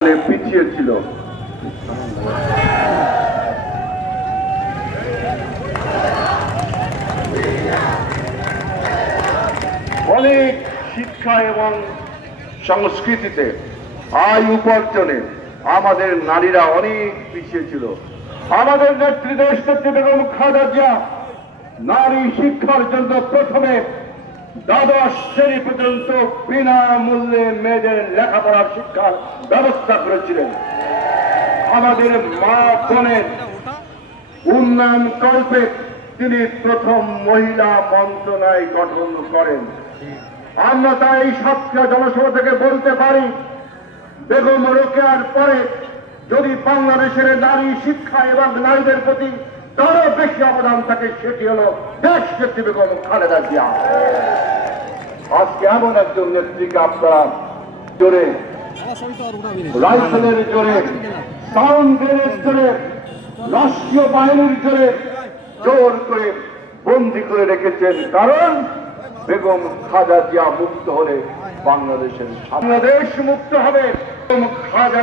পিছিয়ে ছিল। অনেক শিক্ষা এবং সংস্কৃতিতে আয় উপার্জনে আমাদের নারীরা অনেক পিছিয়ে ছিল। আমাদের নেত্রী বেগম খালেদা জিয়া নারী শিক্ষার জন্য প্রথমে দ্বাদশ শ্রেণি পর্যন্ত বিনামূল্যে মেয়েদের লেখাপড়ার শিক্ষার ব্যবস্থা করেছিলেন। আমাদের মা বোনের উন্নয়ন কল্পে তিনি প্রথম মহিলা মন্ত্রণালয় গঠন করেন। আমরা তাই সাতক্ষীরা জনসভা থেকে বলতে পারি, বেগম রোকেয়ার পরে যদি বাংলাদেশের নারী শিক্ষা এবং নারীদের প্রতি তারও বেশি অবদান থাকে, সেটি হল দেশ বেগম খালেদা জিয়া। এমন একজন নেত্রীকে আপনারা জোরে? রাইফেলের জোরে সাউন্ড গ্রেনেড জোরে, রাষ্ট্রীয় বাহিনীর জোরে জোর করে বন্দি করে রেখেছেন কারণ বেগম খাজা জিয়া মুক্ত হলে বাংলাদেশের বাংলাদেশ মুক্ত হবে। বেগম খাজা